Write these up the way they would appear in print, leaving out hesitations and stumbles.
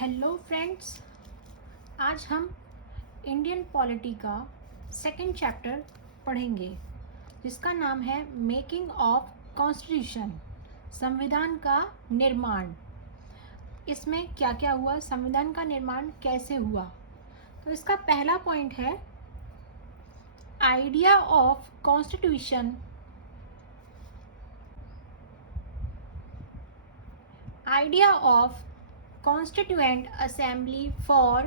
Hello friends, आज हम Indian polity का सेकंड चैप्टर पढ़ेंगे जिसका नाम है मेकिंग ऑफ कॉन्स्टिट्यूशन, संविधान का निर्माण। इसमें क्या क्या हुआ, संविधान का निर्माण कैसे हुआ। तो इसका पहला पॉइंट है idea of constitution. Idea of Constituent Assembly for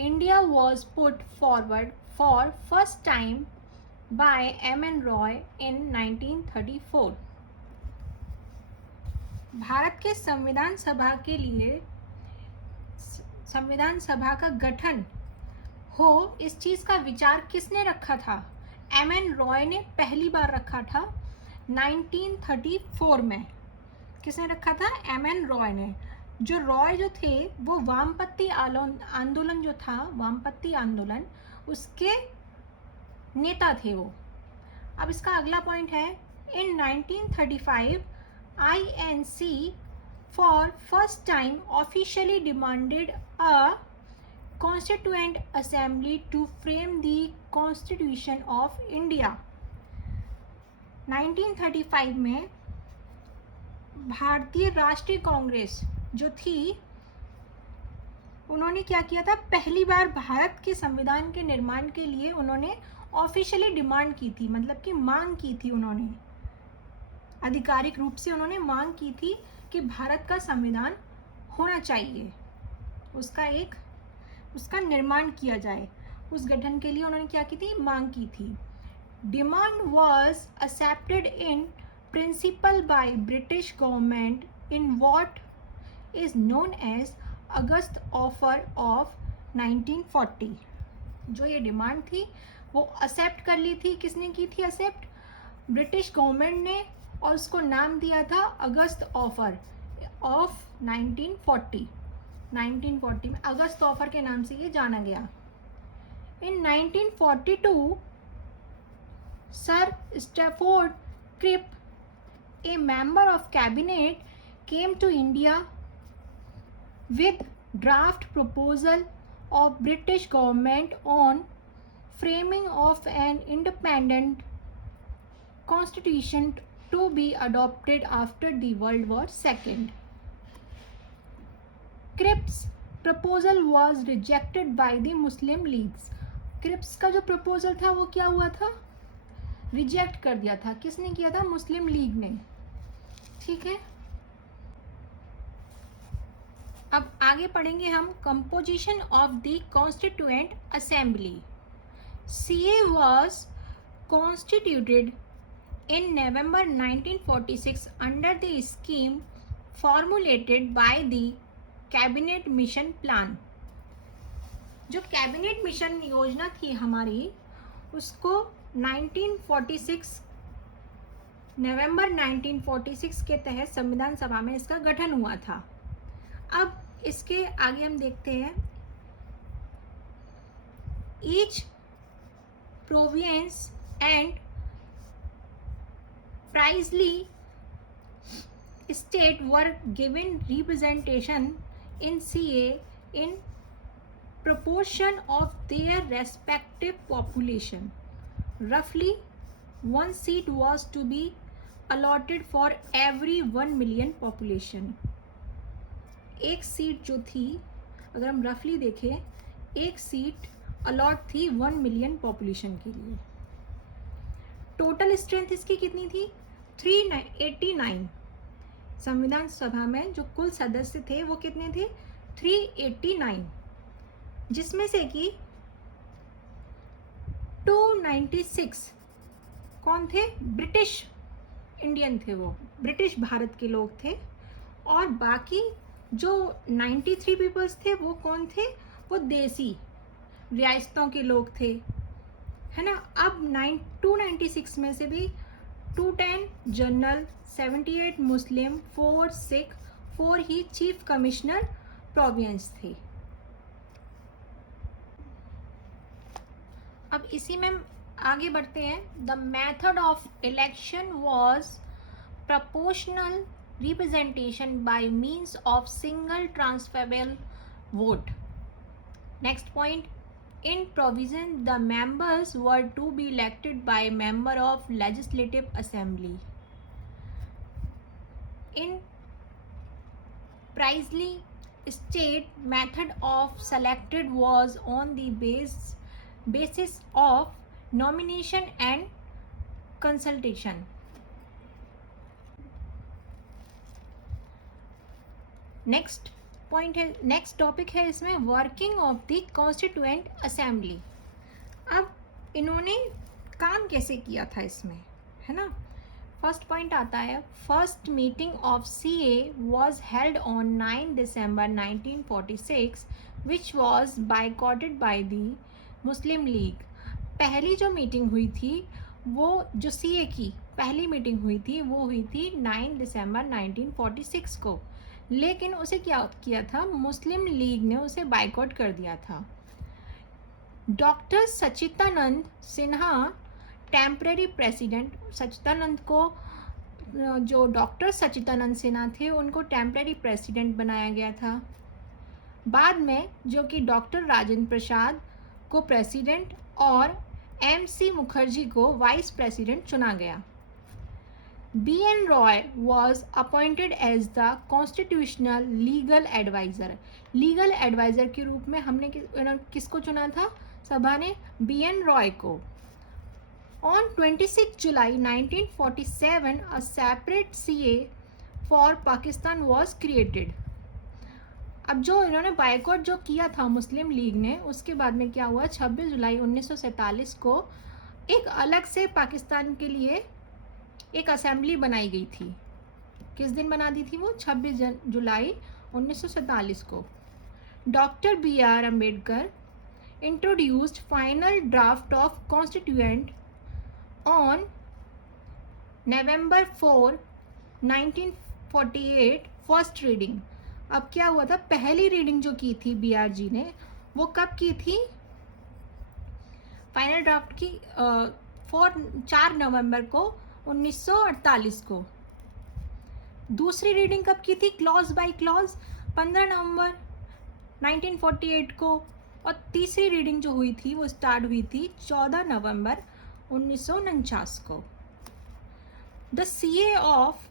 India was put forward for first time by M.N. Roy in 1934. Bharat के संविधान सभा के लिए संविधान सभा का गठन हो, इस चीज का विचार किसने रखा था? M.N. रॉय ने पहली बार रखा था 1934 में। किसने रखा था? M.N. रॉय ने। जो रॉय जो थे वो वामपंथी आंदोलन जो था, वामपंथी आंदोलन, उसके नेता थे वो। अब इसका अगला पॉइंट है in 1935 INC for first time officially demanded a constituent assembly to frame the constitution of India. 1935 में भारतीय राष्ट्रीय कांग्रेस जो थी, उन्होंने क्या किया था? पहली बार भारत के संविधान के निर्माण के लिए उन्होंने ऑफिशियली डिमांड की थी, मतलब कि मांग की थी। उन्होंने आधिकारिक रूप से उन्होंने मांग की थी कि भारत का संविधान होना चाहिए, उसका निर्माण किया जाए। उस गठन के लिए उन्होंने क्या की थी? मांग की थी। Demand was accepted in principle by British government in what is known as August offer of 1940। जो ये डिमांड थी वो एक्सेप्ट कर ली थी। किसने की थी एक्सेप्ट? ब्रिटिश गवर्नमेंट ने, और उसको नाम दिया था अगस्त ऑफर ऑफ 1940। 1940 में अगस्त ऑफर के नाम से ये जाना गया। In 1942 sir Stafford Cripps, a member of cabinet, came to India with draft proposal of British government on framing of an independent constitution to be adopted after the World War II. Cripps proposal was rejected by the Muslim Leagues. Cripps का जो proposal था वो क्या हुआ था? Reject कर दिया था। किसने किया था? मुस्लिम लीग ने। ठीक है, अब आगे पढ़ेंगे हम composition of the constituent assembly. CA was constituted in November 1946 under the scheme formulated by the cabinet mission plan. जो कैबिनेट मिशन योजना थी हमारी, उसको 1946 नवंबर 1946 के तहत संविधान सभा में इसका गठन हुआ था। अब इसके आगे हम देखते हैं each province and precisely state were given representation in CA in proportion of their respective population. Roughly 1 seat was to be allotted for every 1 million population. एक सीट जो थी, अगर हम रफली देखें, एक सीट अलॉट थी 1 मिलियन पॉपुलेशन के लिए। टोटल स्ट्रेंथ इसकी कितनी थी? 389। संविधान सभा में जो कुल सदस्य थे वो कितने थे? 389, जिसमें से कि 296 कौन थे? ब्रिटिश इंडियन थे, वो ब्रिटिश भारत के लोग थे। और बाकी जो 93 पीपल्स थे वो कौन थे? वो देसी रियासतों के लोग थे, है ना। अब 296 में से भी 210 जनरल, 78 मुस्लिम, 4 सिख, 4 ही चीफ कमिश्नर प्रोविंस थे। अब इसी में आगे बढ़ते हैं। The method of election was proportional representation by means of single transferable vote. Next point, in provision the members were to be elected by member of legislative assembly. In Priestley state method of selected was on the basis of nomination and consultation. Next point है, next topic है इसमें working of the constituent assembly. अब इन्होंने काम कैसे किया था इसमें, है ना. फर्स्ट पॉइंट आता है, first meeting of CA was held on 9 December 1946 which was boycotted by the Muslim League. पहली जो मीटिंग हुई थी वो जो CA की पहली मीटिंग हुई थी वो हुई थी 9 दिसंबर 1946 को, लेकिन उसे क्या किया था, मुस्लिम लीग ने उसे बाइकआउट कर दिया था. डॉक्टर सच्चिदानंद सिन्हा टेम्पररी प्रेसिडेंट, सच्चिदानंद को जो डॉक्टर सच्चिदानंद सिन्हा थे उनको टेम्पररी प्रेसिडेंट बनाया गया था. बाद में जो कि डॉक्टर राजेंद्र प्रसाद को प्रेसिडेंट और MC मुखर्जी को वाइस प्रेसिडेंट चुना गया. BN Roy was appointed as the constitutional legal advisor. Legal advisor के रूप में हमने किसको चुना था, सभा ने BN Roy को. On 26 July 1947 a separate CA for Pakistan was created. अब जो इन्होंने बाइकआउट जो किया था मुस्लिम लीग ने, उसके बाद में क्या हुआ, 26 जुलाई 1947 को एक अलग से पाकिस्तान के लिए एक असेंबली बनाई गई थी. किस दिन बना दी थी वो, 26 जुलाई 1947 को. Doctor BR Ambedkar introduced final draft of constituent on November 4, 1948 first reading. अब क्या हुआ था, पहली रीडिंग जो की थी BR जी ने वो कब की थी, फाइनल ड्राफ्ट की 4 नवंबर को 1948 को. दूसरी रीडिंग कब की थी, क्लॉज बाय क्लॉज 15 नवंबर 1948 को. और तीसरी रीडिंग जो हुई थी वो स्टार्ट हुई थी 14 नवंबर 1949 को. The CA of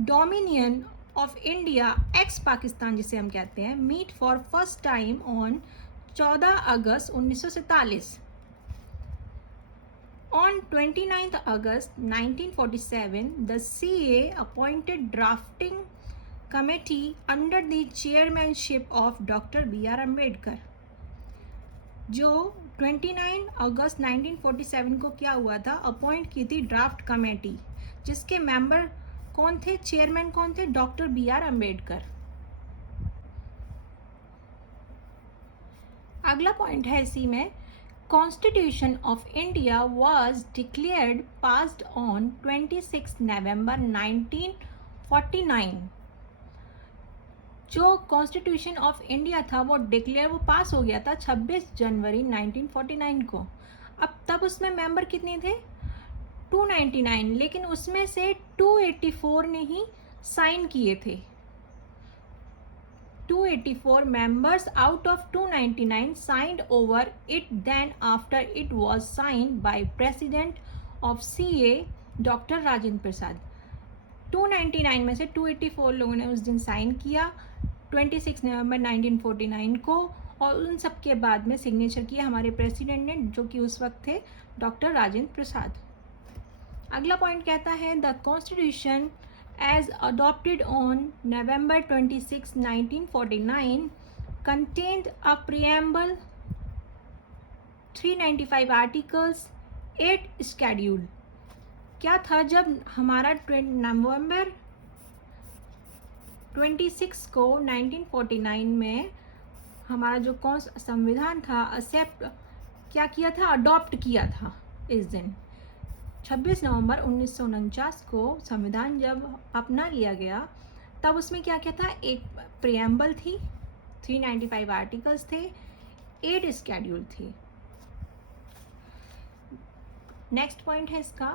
dominion of India ex Pakistan जिसे हम कहते हैं, meet for first time on 14 अगस्त 1947. On 29th August 1947, the CA appointed drafting committee under the chairmanship of Dr. BR Ambedkar. जो 29 अगस्त 1947 को क्या हुआ था, अपॉइंट की थी ड्राफ्ट कमेटी, जिसके मेंबर कौन थे, चेयरमैन कौन थे, डॉक्टर BR अम्बेडकर. अगला पॉइंट है इसी में, Constitution of India was declared passed on 26 November 1949. जो कॉन्स्टिट्यूशन ऑफ इंडिया था वो डिक्लेयर, वो पास हो गया था 26 जनवरी 1949 को. अब तब उसमें मेंबर कितने थे, 299, लेकिन उसमें से 284 ने ही साइन किए थे. 284 members out of 299 signed over it. Then after it was signed by President of CA Dr. Rajendra Prasad. 299 में से 284 लोगों ने उस दिन साइन किया 26 नवंबर 1949 को, और उन सब के बाद में सिग्नेचर किया हमारे प्रेसिडेंट ने, जो कि उस वक्त थे डॉक्टर राजेंद्र प्रसाद. अगला पॉइंट कहता है, the constitution as adopted on November 26, 1949 contained a preamble, 395 articles, 8 schedule. क्या था, जब हमारा नवंबर 26 को 1949 में हमारा जो संविधान था एक्सेप्ट क्या किया था, अडॉप्ट किया था. इस दिन 26 नवंबर 1949 को संविधान जब अपना लिया गया, तब उसमें क्या क्या था, एक प्रियम्बल थी, 395 आर्टिकल्स थे, 8 स्केड्यूल थे. नेक्स्ट पॉइंट है इसका,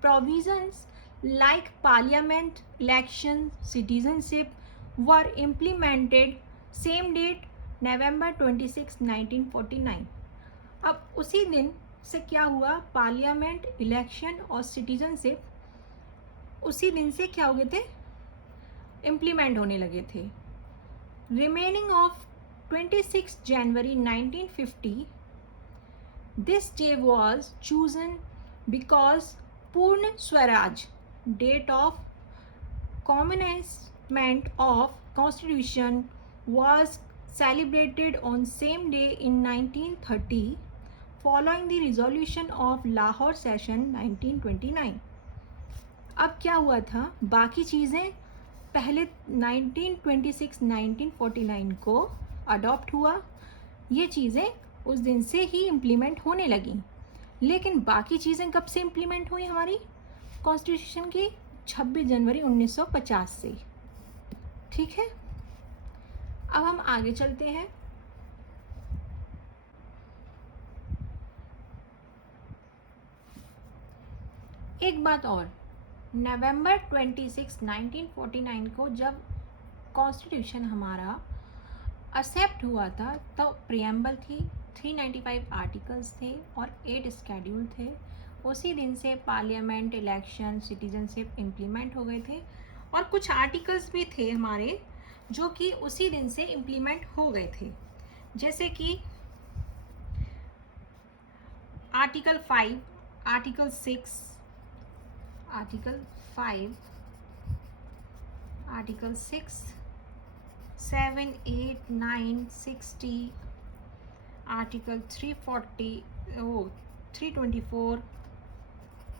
provisions like parliament election citizenship were implemented same date November 26, 1949। अब उसी दिन से क्या हुआ, पार्लियामेंट, इलेक्शन और सिटीजनशिप उसी दिन से क्या हो गए थे, इम्प्लीमेंट होने लगे थे। Remaining of 26 January 1950, this day was chosen because Purna Swaraj, date of commencement of Constitution, was celebrated on same day in 1930 following the resolution of Lahore session 1929। अब क्या हुआ था, बाकी चीज़ें पहले 1926-1949 को अडॉप्ट हुआ, ये चीज़ें उस दिन से ही इम्प्लीमेंट होने लगी। लेकिन बाकी चीज़ें कब से इम्प्लीमेंट हुई हमारी कॉन्स्टिट्यूशन की, 26 जनवरी 1950 से। ठीक है, अब हम आगे चलते हैं। एक बात और, नवंबर 26, 1949 को जब कॉन्स्टिट्यूशन हमारा एक्सेप्ट हुआ था तो प्रियम्बल थी, 395 आर्टिकल्स थे और 8 स्केड्यूल थे। उसी दिन से पार्लियामेंट, इलेक्शन, सिटीजनशिप इम्प्लीमेंट हो गए थे और कुछ आर्टिकल्स भी थे हमारे जो कि उसी दिन से इम्प्लीमेंट हो गए थे, जैसे कि article 5, article 6, article 5, article 6, 7, 8, 9, 60, article 340, 324,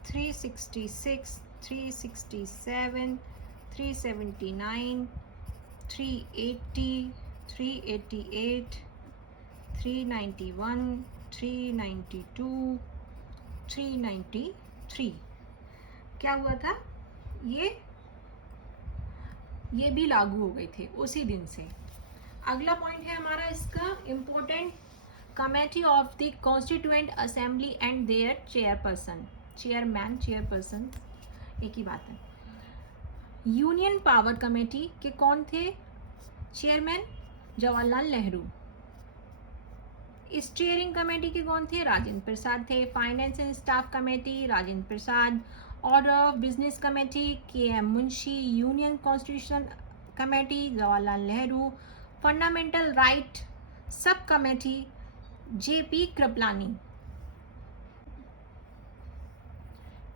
366, 367, 379, 380, 388, 391, 392, 393। क्या हुआ था, ये भी लागू हो गए थे उसी दिन से। अगला पॉइंट है हमारा इसका important, committee of the constituent assembly and their chairperson, chairman, chairperson एक ही बात है। यूनियन पावर कमेटी के कौन थे chairman, Jawaharlal Nehru. Steering committee के कौन थे, राजेंद्र प्रसाद थे। Finance and staff committee, Rajendra Prasad. Order of business committee, K M. Munshi. Union constitution committee, Jawaharlal Nehru. Fundamental right sub committee, J P. Kripalani.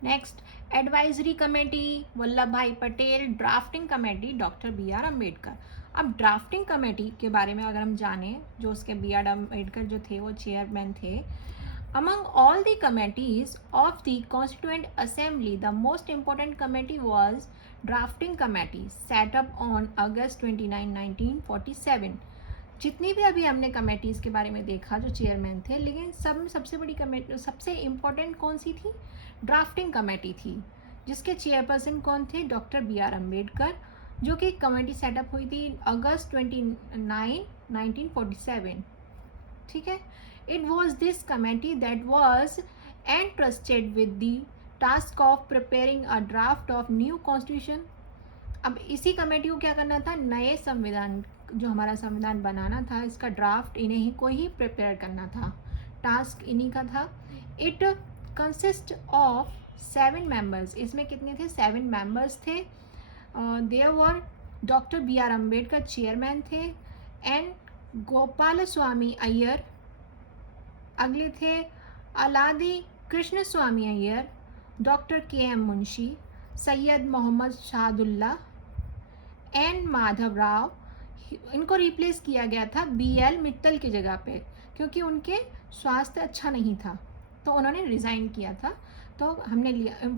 Next, advisory committee, Vallabh Bhai Patel. Drafting committee, doctor B R. Ambedkar. अब ड्राफ्टिंग कमेटी के बारे में अगर हम जाने, जो उसके बी.आर. अम्बेडकर जो थे वो चेयरमैन थे। Among all the committees of the Constituent Assembly, the most important committee was Drafting Committee, set up on August 29, 1947। जितनी भी अभी हमने कमेटीज़ के बारे में देखा जो चेयरमैन थे, लेकिन सब में सबसे बड़ी कमेटी, सबसे इम्पोर्टेंट कौन सी थी, ड्राफ्टिंग कमेटी थी, जिसके चेयरपर्सन कौन थे, डॉक्टर बी.आर. अम्बेडकर, जो कि कमेटी सेटअप हुई थी अगस्त 29, 1947। ठीक है, it was this committee that was entrusted with the task of preparing a draft of new constitution। अब इसी कमेटी को क्या करना था, नए संविधान, जो हमारा संविधान बनाना था, इसका ड्राफ्ट इन्हीं को ही प्रिपेयर करना था, टास्क इन्हीं का था। इट कंसिस्ट ऑफ 7 मेंबर्स, इसमें कितने थे, 7 मेंबर्स थे। There were doctor B R. Ambedkar chairman थे, एंड गोपाल स्वामी अय्यर। अगले थे Alladi Krishna Swami Ayyar, doctor K M. Munshi, Syed Mohammad Saadulla, N Madhav Rao. इनको रिप्लेस किया गया था बी.एल. मित्तल की जगह पे, क्योंकि उनके स्वास्थ्य अच्छा नहीं था तो उन्होंने रिज़ाइन किया था। तो हमने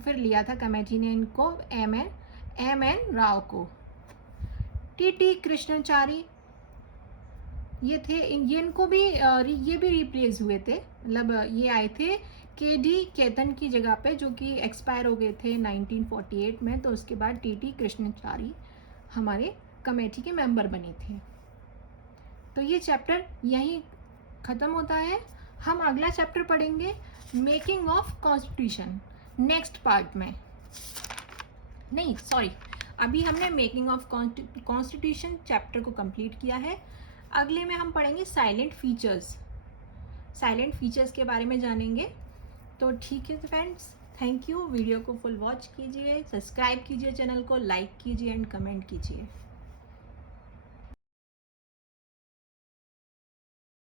फिर लिया था कमेटी ने इनको, एम.एन. राव को। टी.टी. कृष्णाचारी ये थे, ये इनको भी ये भी रिप्लेस हुए थे, मतलब ये आए थे के.डी. केतन की जगह पे, जो कि एक्सपायर हो गए थे 1948 में। तो उसके बाद टी.टी. कृष्णाचारी हमारे कमेटी के मेंबर बने थे। तो ये चैप्टर यहीं ख़त्म होता है। हम अगला चैप्टर पढ़ेंगे making of constitution next part में। नहीं सॉरी, अभी हमने मेकिंग ऑफ कॉन्स्टिट्यूशन चैप्टर को कंप्लीट किया है। अगले में हम पढ़ेंगे साइलेंट फीचर्स, साइलेंट फीचर्स के बारे में जानेंगे। तो ठीक है फ्रेंड्स, थैंक यू। वीडियो को फुल वॉच कीजिए, सब्सक्राइब कीजिए चैनल को, लाइक कीजिए एंड कमेंट कीजिए।